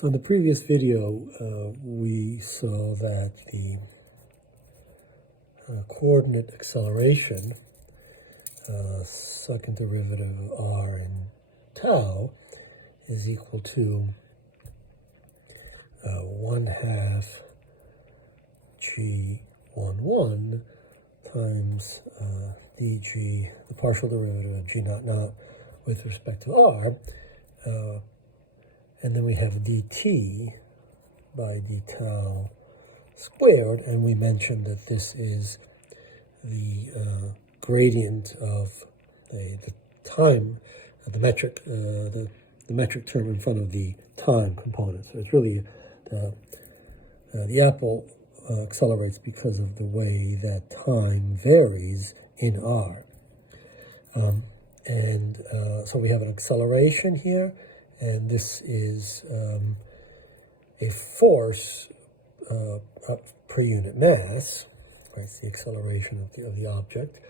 So in the previous video, we saw that the coordinate acceleration, second derivative of r in tau, is equal to 1/2 g11 times dg, the partial derivative of g naught naught with respect to r. And then we have dt by d tau squared, and we mentioned that this is the gradient of the time, the metric term in front of the time component. So it's really the apple accelerates because of the way that time varies in r. So we have an acceleration here, and this is a force per unit mass, right? It's the acceleration of the object.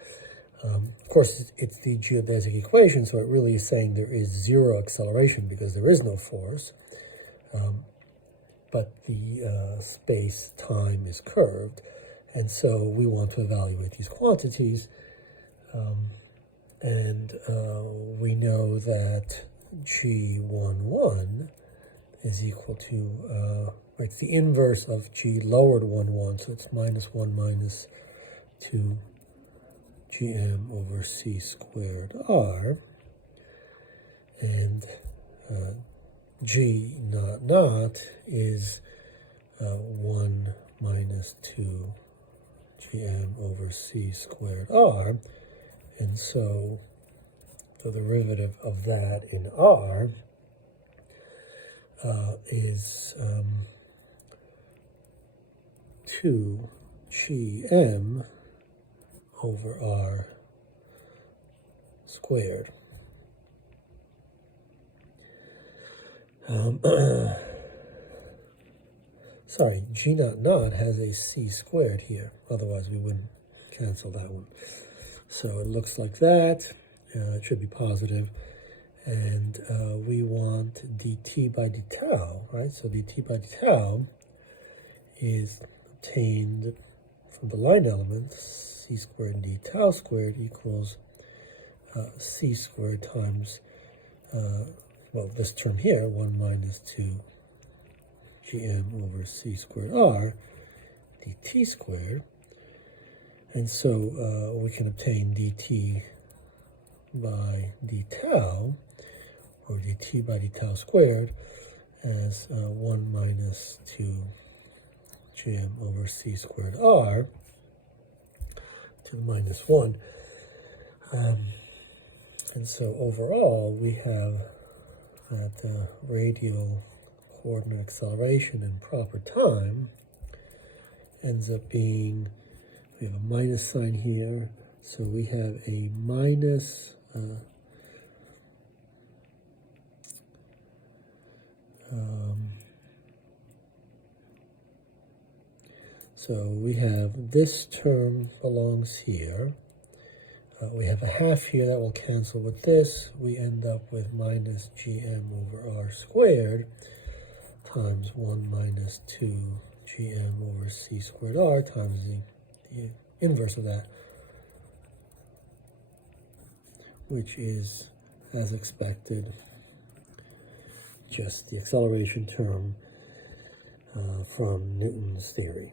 Of course, it's the geodesic equation, so it really is saying there is zero acceleration because there is no force. But the space-time is curved, and so we want to evaluate these quantities. We know that g11 is equal to, it's the inverse of g lowered 1, so it's -1 minus 2 gm over c squared r, and g naught naught is 1 minus 2 gm over c squared r, and so the derivative of that in r is 2 gm over r squared. Sorry, g naught naught has a c squared here, otherwise we wouldn't cancel that one. So it looks like that. It should be positive. And we want dt by d tau, right? So dt by d tau is obtained from the line element, c squared d tau squared equals c squared times, well, this term here, 1 minus 2 gm over c squared r dt squared. And so we can obtain dt by d tau, or dt by d tau squared, as 1 minus 2 gm over c squared r to the minus 1. And so overall, we have that the radial coordinate acceleration in proper time ends up being, we have a minus sign here, so we have a minus so we have this term belongs here. We have a half here that will cancel with this. We end up with minus gm over r squared times 1 minus 2 gm over c squared r times the inverse of that, which is, as expected, just the acceleration term from Newton's theory.